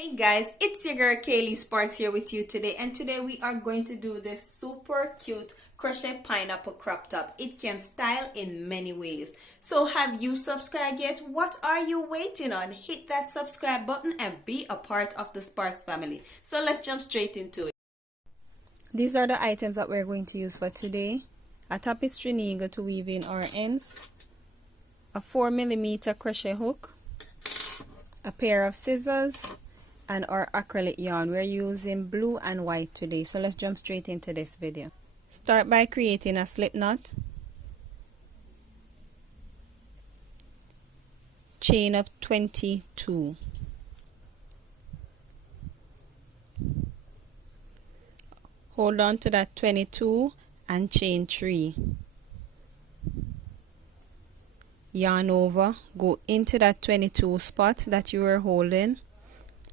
Hey guys, it's your girl Kaylee Sparks here with you today, and today we are going to do this super cute crochet pineapple crop top. It can style in many ways. So have you subscribed yet? What are you waiting on? Hit that subscribe button and be a part of the Sparks family. So let's jump straight into it. These are the items that we're going to use for today. A tapestry needle to weave in our ends, a 4mm crochet hook, a pair of scissors, and our acrylic yarn. We're using blue and white today, so let's jump straight into this video. Start by creating a slip knot, chain up 22, hold on to that 22 and chain 3, yarn over, go into that 22 spot that you were holding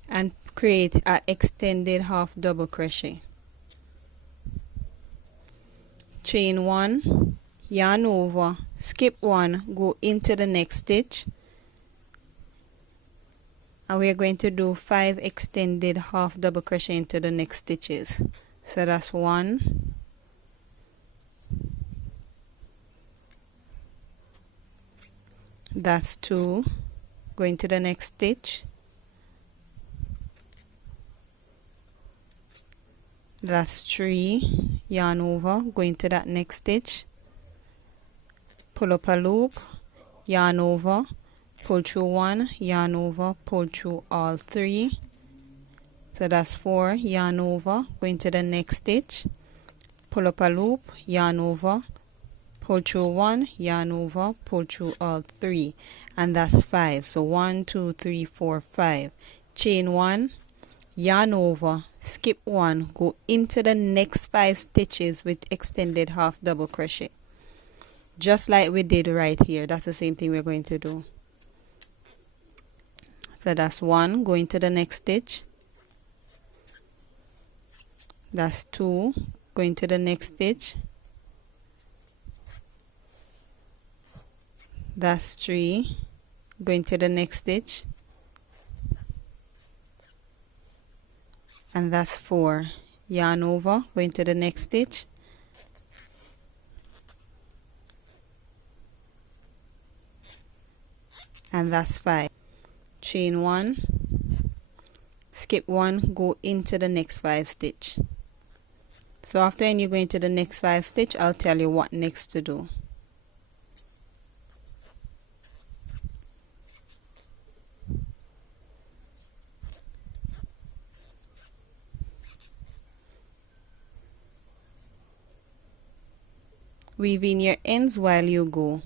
and create an extended half double crochet. Chain 1, yarn over, skip 1, go into the next stitch, and we are going to do 5 extended half double crochet into the next stitches. So that's 1, that's 2, go into the next stitch, that's 3, yarn over, go into that next stitch, pull up a loop, yarn over, pull through 1, yarn over, pull through all 3, so that's 4, yarn over, go into the next stitch, pull up a loop, yarn over, pull through 1, yarn over, pull through all 3, and that's 5. So 1 2 3 4 5, chain 1, yarn over, skip 1, go into the next 5 stitches with extended half double crochet, just like we did right here. That's the same thing we're going to do. So that's 1, go into the next stitch, that's 2, go into the next stitch, that's 3, go into the next stitch, and that's 4, yarn over, go into the next stitch, and that's 5, chain 1, skip 1, go into the next 5 stitch. So after you go into the next 5 stitch, I'll tell you what next to do. Weave in your ends while you go.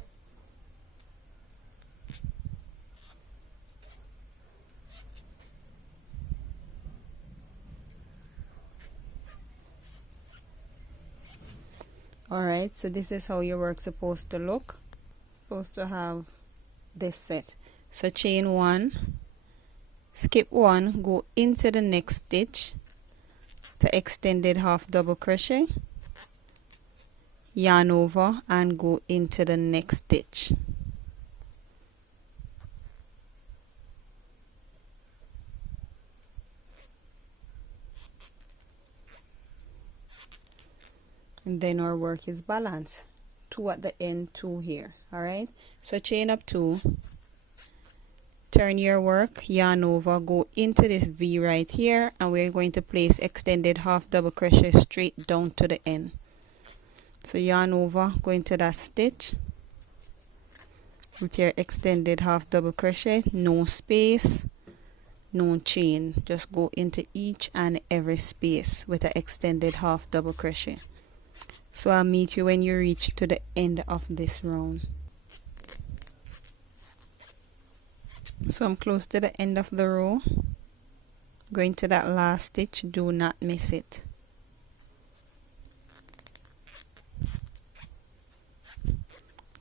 Alright, so this is how your work's supposed to look. Supposed to have this set. So chain 1, skip 1, go into the next stitch to extended half double crochet, yarn over, and go into the next stitch. And then our work is balanced. 2 at the end, 2 here. Alright, so chain up 2, turn your work, yarn over, go into this V right here, and we're going to place extended half double crochet straight down to the end. So yarn over, go into that stitch with your extended half double crochet, no space, no chain, just go into each and every space with an extended half double crochet. So I'll meet you when you reach to the end of this round. So I'm close to the end of the row. Going to that last stitch, do not miss it.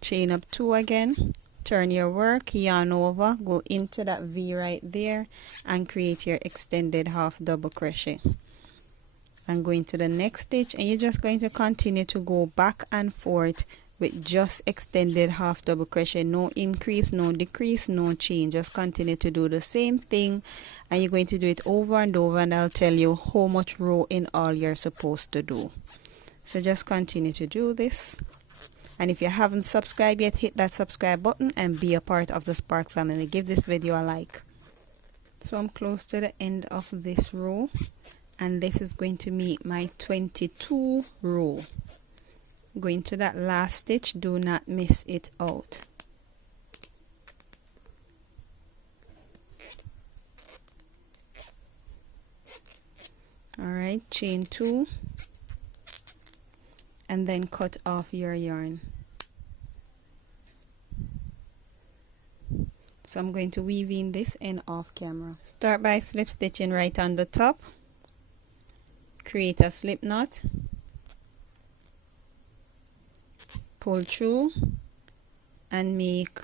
Chain up 2 again, turn your work, yarn over, go into that V right there and create your extended half double crochet. And go into the next stitch, and you're just going to continue to go back and forth with just extended half double crochet. No increase, no decrease, no change. Just continue to do the same thing, and you're going to do it over and over, and I'll tell you how much row in all you're supposed to do. So just continue to do this. And if you haven't subscribed yet, hit that subscribe button and be a part of the Spark family. Give this video a like. So I'm close to the end of this row, and this is going to be my 22 row. Going to that last stitch, do not miss it out. Alright, chain 2 and then cut off your yarn. So I'm going to weave in this in off camera. Start by slip stitching right on the top. Create a slip knot. Pull through and make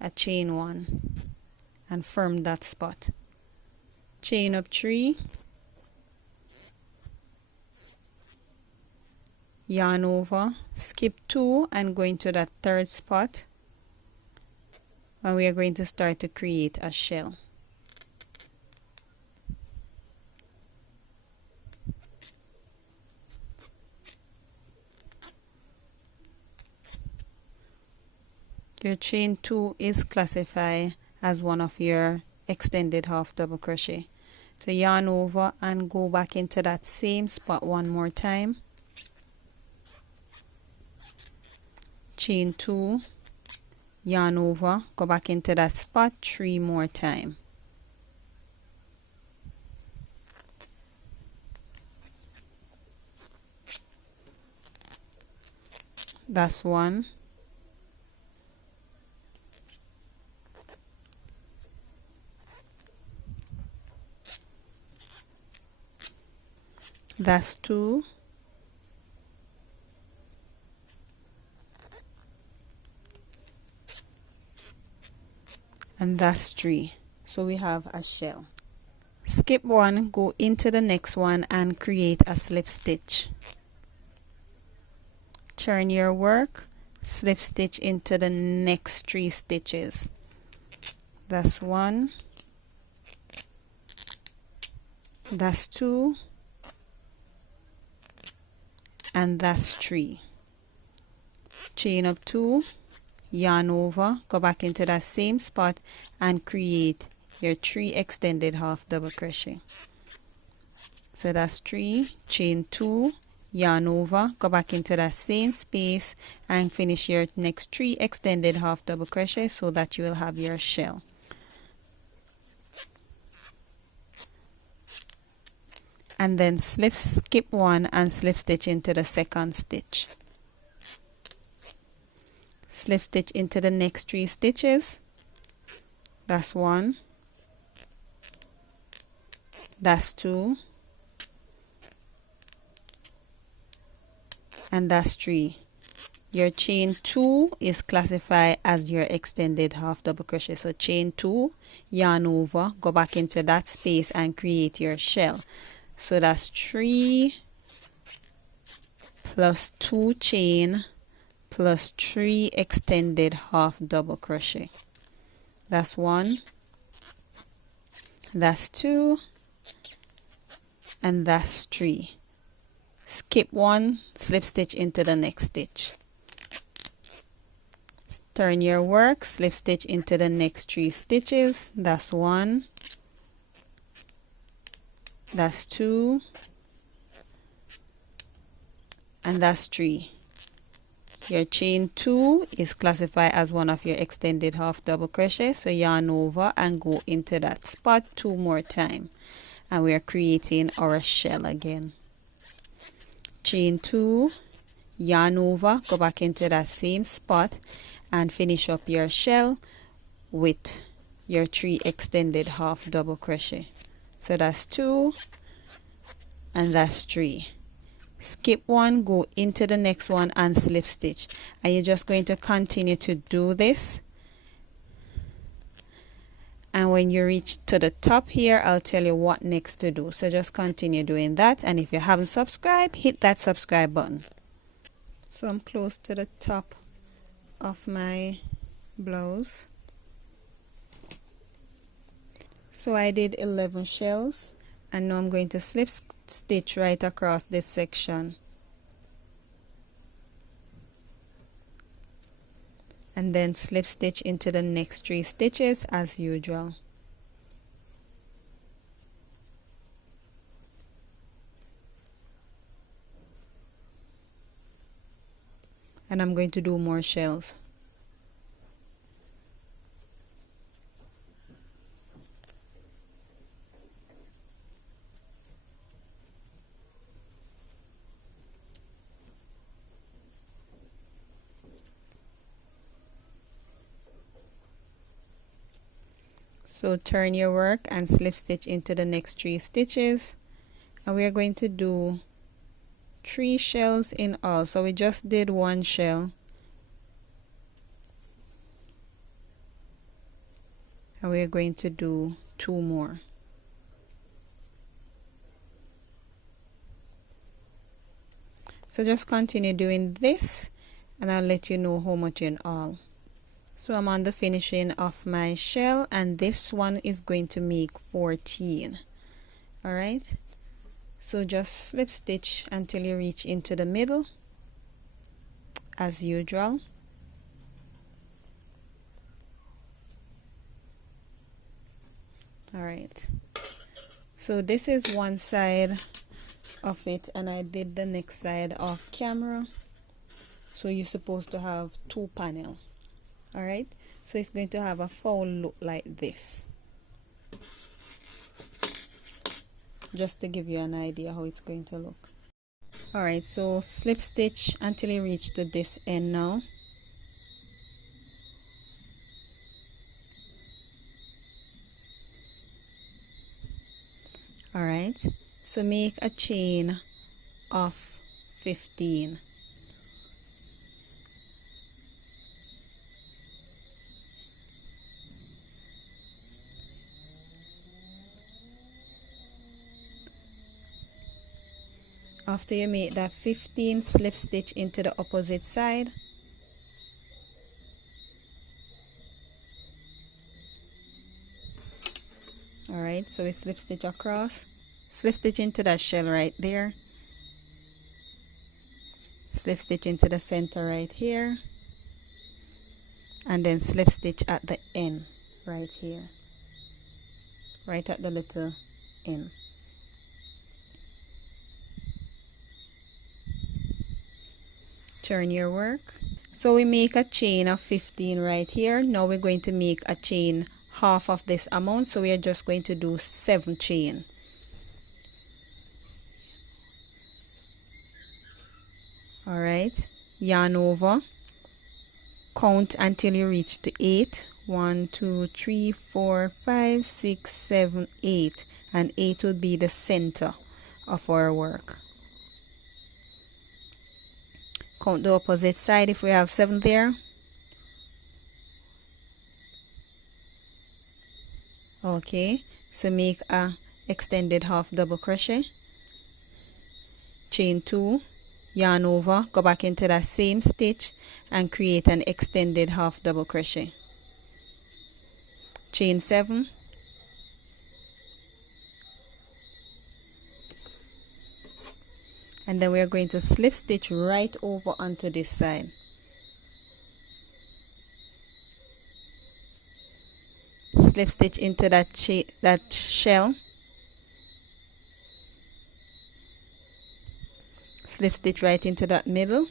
a chain 1 and firm that spot. Chain up 3, yarn over, skip 2 and go into that third spot, and we are going to start to create a shell. Your chain 2 is classified as one of your extended half double crochet. So yarn over and go back into that same spot one more time. Chain 2, yarn over, go back into that spot 3 more times. That's 1. That's 2. And that's 3. So we have a shell. Skip 1, go into the next one and create a slip stitch. Turn your work, slip stitch into the next 3 stitches. That's 1. That's 2. And that's 3. Chain up 2, yarn over, go back into that same spot and create your 3 extended half double crochet. So that's 3, chain 2, yarn over, go back into that same space and finish your next 3 extended half double crochet so that you will have your shell. And then skip 1 and slip stitch into the second stitch. Slip stitch into the next 3 stitches. That's 1. That's 2. And that's 3. Your chain 2 is classified as your extended half double crochet. So chain 2, yarn over, go back into that space and create your shell. So that's 3 plus 2 chain plus 3 extended half double crochet. That's 1. That's 2. And that's 3. Skip 1, slip stitch into the next stitch. Turn your work, slip stitch into the next 3 stitches. That's 1. That's 2. And that's 3. Your chain 2 is classified as one of your extended half double crochet. So yarn over and go into that spot 2 more times. And we are creating our shell again. Chain 2, yarn over, go back into that same spot and finish up your shell with your 3 extended half double crochet. So that's 2 and that's 3. Skip 1, go into the next one and slip stitch, and you're just going to continue to do this, and when you reach to the top here I'll tell you what next to do. So just continue doing that, and if you haven't subscribed, hit that subscribe button. So I'm close to the top of my blouse. So I did 11 shells, and now I'm going to slip stitch right across this section, and then slip stitch into the next 3 stitches as usual. And I'm going to do more shells. So turn your work and slip stitch into the next 3 stitches, and we are going to do 3 shells in all. So we just did 1 shell, and we are going to do 2 more. So just continue doing this, and I'll let you know how much in all. So I'm on the finishing of my shell, and this one is going to make 14. Alright, so just slip stitch until you reach into the middle as usual. Alright, so this is one side of it, and I did the next side off camera. So you're supposed to have 2 panels. Alright, so it's going to have a fold look like this, just to give you an idea how it's going to look. Alright, so slip stitch until you reach to this end now. Alright, so make a chain of 15. After you make that 15, slip stitch into the opposite side. Alright, so we slip stitch across, slip stitch into that shell right there, slip stitch into the center right here, and then slip stitch at the end right here, right at the little end. Turn your work. So we make a chain of 15 right here. Now we're going to make a chain half of this amount, so we are just going to do 7 chain. Alright, yarn over, count until you reach to 8. 1 2 3 4 5 6 7 8, and 8 will be the center of our work. Count the opposite side if we have 7 there. Okay, so make a extended half double crochet, chain 2, yarn over, go back into that same stitch and create an extended half double crochet, chain 7, and then we are going to slip stitch right over onto this side. Slip stitch into that shell, slip stitch right into that middle,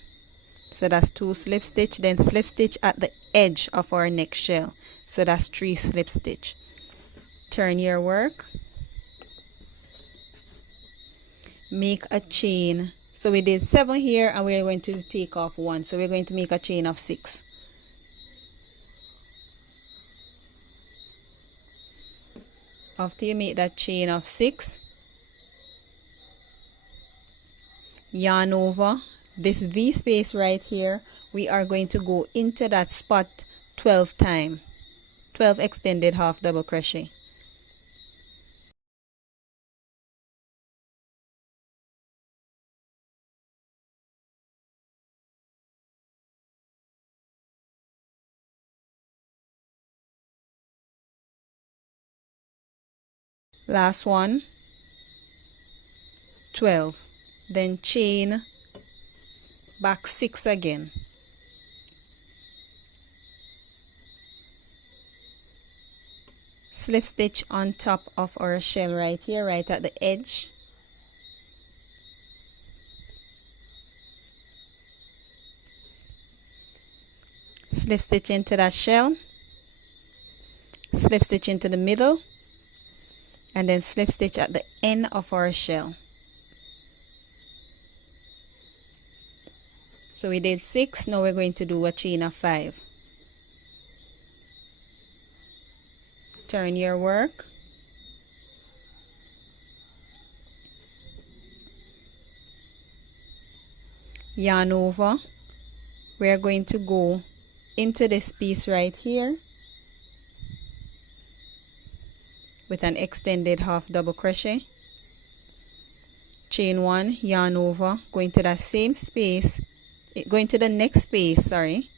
so that's 2 slip stitch, then slip stitch at the edge of our next shell, so that's 3 slip stitch. Turn your work, make a chain. So we did 7 here, and we're going to take off 1, so we're going to make a chain of 6. After you make that chain of 6, yarn over this V space right here. We are going to go into that spot 12 times, 12 extended half double crochet. last one, 12, then chain back 6 again. Slip stitch on top of our shell right here, right at the edge. Slip stitch into that shell, slip stitch into the middle, and then slip stitch at the end of our shell. So we did 6, now we're going to do a chain of 5. Turn your work. Yarn over. We're going to go into this piece right here with an extended half double crochet. Chain 1, yarn over, go into that same space, go into the next space, sorry,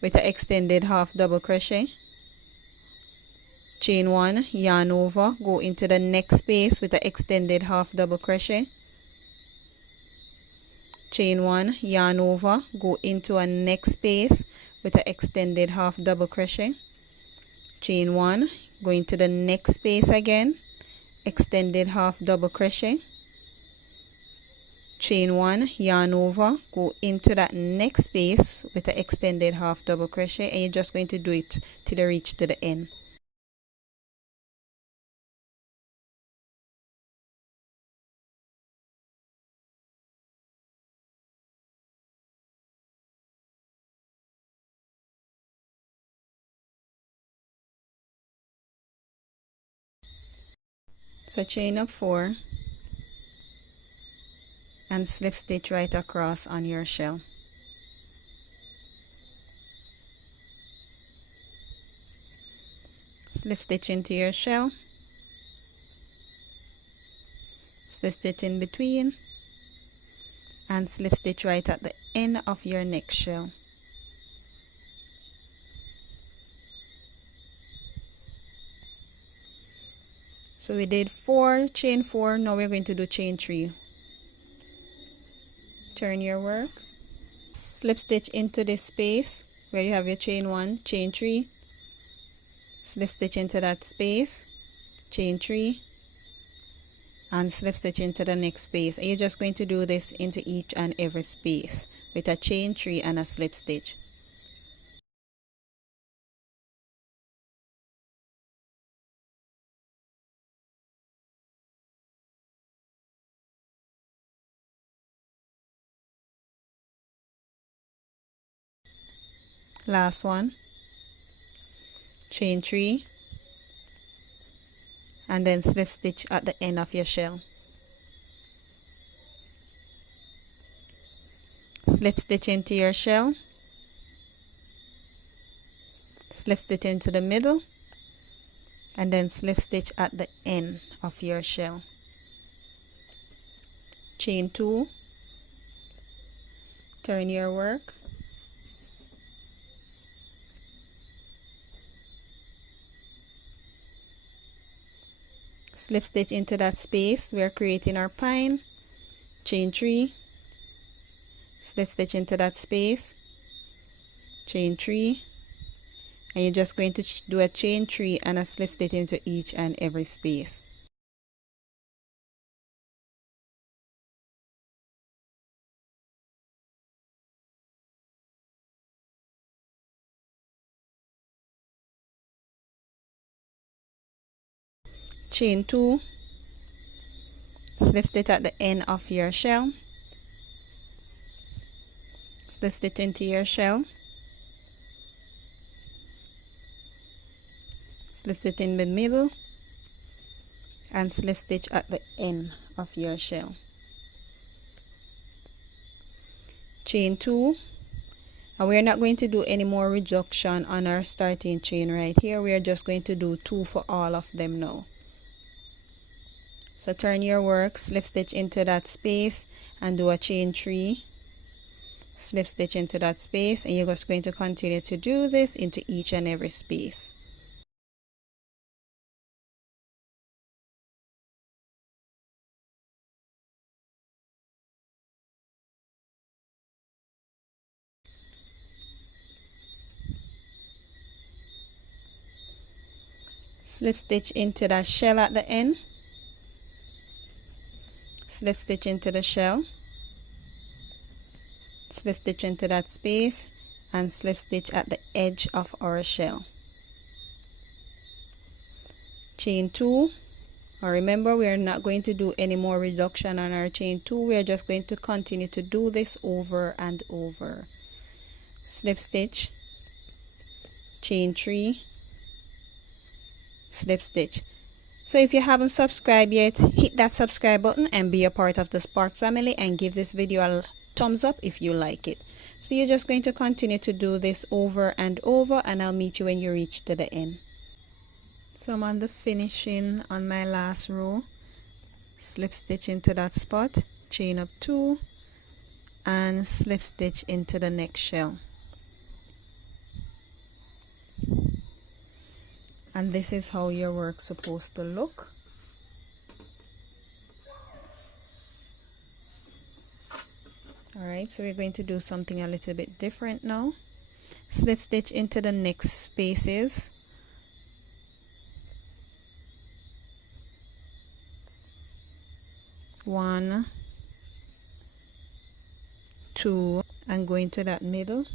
with an extended half double crochet. Chain 1, yarn over, go into the next space with an extended half double crochet. Chain 1, yarn over, go into a next space with an extended half double crochet. Chain 1, go into the next space again, extended half double crochet. Chain 1, yarn over, go into that next space with an extended half double crochet, and you're just going to do it till you reach to the end. So chain up 4 and slip stitch right across on your shell. Slip stitch into your shell, slip stitch in between, and slip stitch right at the end of your next shell. So we did 4, chain 4, now we're going to do chain 3. Turn your work, slip stitch into this space where you have your chain 1, chain 3, slip stitch into that space, chain 3, and slip stitch into the next space. And you're just going to do this into each and every space with a chain 3 and a slip stitch. Last one, chain 3, and then slip stitch at the end of your shell. Slip stitch into your shell, slip stitch into the middle, and then slip stitch at the end of your shell. Chain 2, turn your work, slip stitch into that space we're creating our pine, chain 3, slip stitch into that space, chain 3, and you're just going to do a chain 3 and a slip stitch into each and every space. Chain 2, slip stitch at the end of your shell, slip stitch into your shell, slip stitch in the middle, and slip stitch at the end of your shell. Chain 2, and we're not going to do any more reduction on our starting chain right here. We are just going to do 2 for all of them now. So turn your work, slip stitch into that space and do a chain 3, slip stitch into that space, and you're just going to continue to do this into each and every space. slip stitch into that shell at the end, slip stitch into the shell, slip stitch into that space, and slip stitch at the edge of our shell. Chain 2. Remember, we are not going to do any more reduction on our chain 2. We are just going to continue to do this over and over. Slip stitch, chain 3, slip stitch. So if you haven't subscribed yet, hit that subscribe button and be a part of the Spark family, and give this video a thumbs up if you like it. So you're just going to continue to do this over and over, and I'll meet you when you reach to the end. So I'm on the finishing on my last row. Slip stitch into that spot, chain up 2, and slip stitch into the next shell. And this is how your work's supposed to look. Alright, so we're going to do something a little bit different now. Slip stitch into the next spaces. One, 2, and go into that middle.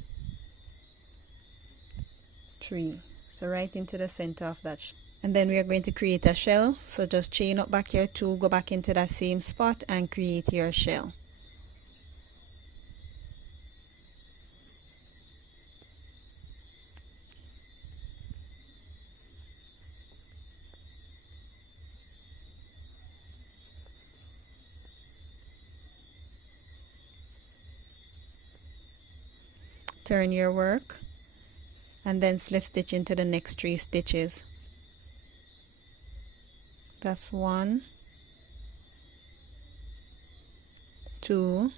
3. So right into the center of that. And then we are going to create a shell. So just chain up back here 2, go back into that same spot and create your shell. Turn your work and then slip stitch into the next 3 stitches. That's 1, 2,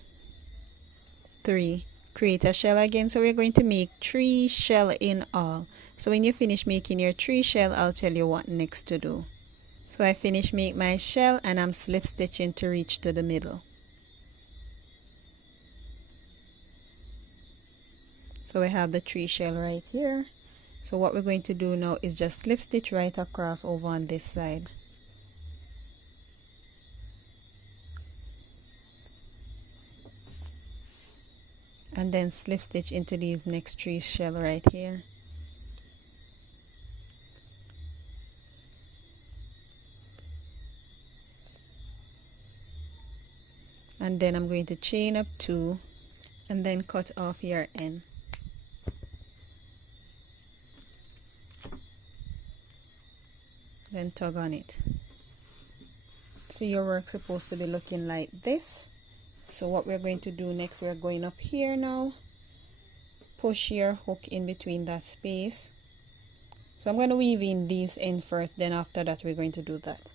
3. Create a shell again. So we're going to make 3 shell in all. So when you finish making your 3 shell, I'll tell you what next to do. So I finished make my shell and I'm slip stitching to reach to the middle. So we have the 3 shell right here. So what we're going to do now is just slip stitch right across over on this side. And then slip stitch into these next 3 shell right here. And then I'm going to chain up 2 and then cut off your end. Then tug on it. So your work's supposed to be looking like this. So what we're going to do next, we're going up here now. Push your hook in between that space. So I'm going to weave in these ends first, then after that we're going to do that.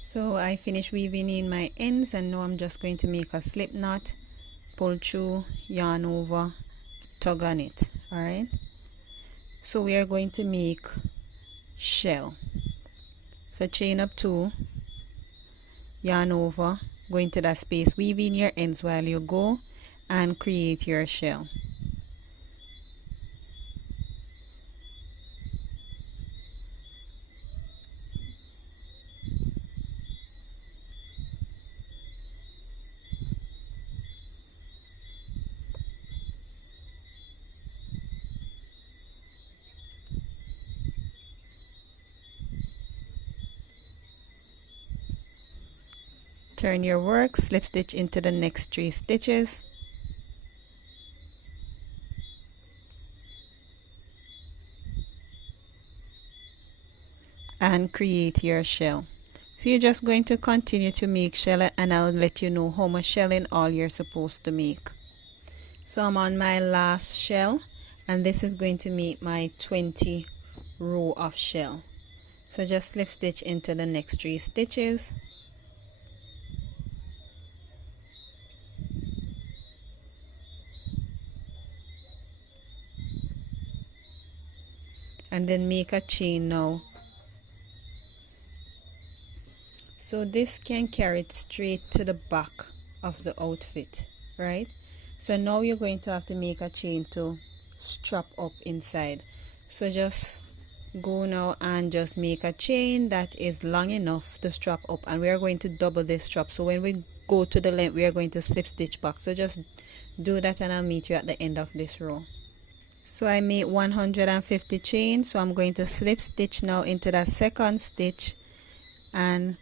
So I finished weaving in my ends, and now I'm just going to make a slip knot, pull through, yarn over, tug on it. Alright, so we are going to make shell. So chain up 2, yarn over, go into that space, weave in your ends while you go, and create your shell. Turn your work, slip stitch into the next 3 stitches. And create your shell. So you're just going to continue to make shell, and I'll let you know how much shell in all you're supposed to make. So I'm on my last shell, and this is going to make my 20 row of shell. So just slip stitch into the next 3 stitches. And then make a chain now. So this can carry it straight to the back of the outfit, right? So now you're going to have to make a chain to strap up inside. So just go now and just make a chain that is long enough to strap up, and we are going to double this strap. So when we go to the length, we are going to slip stitch back. So just do that and I'll meet you at the end of this row. So I made 150 chains, so I'm going to slip stitch now into that second stitch and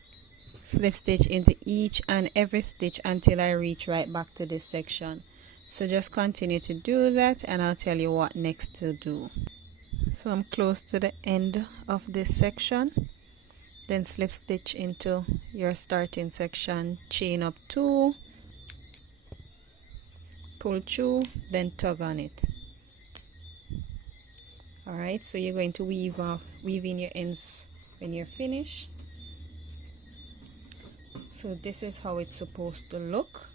slip stitch into each and every stitch until I reach right back to this section. So just continue to do that and I'll tell you what next to do. So I'm close to the end of this section. Then slip stitch into your starting section, chain up 2, pull through, then tug on it. Alright, so you're going to weave in your ends when you're finished. So this is how it's supposed to look.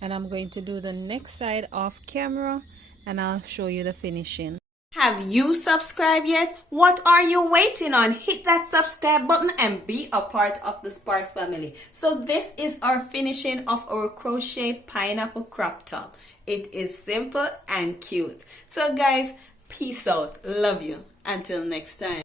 And I'm going to do the next side off camera and I'll show you the finishing. Have you subscribed yet? What are you waiting on? Hit that subscribe button and be a part of the Sparks family. So this is our finishing of our crochet pineapple crop top. It is simple and cute. So guys, peace out. Love you. Until next time.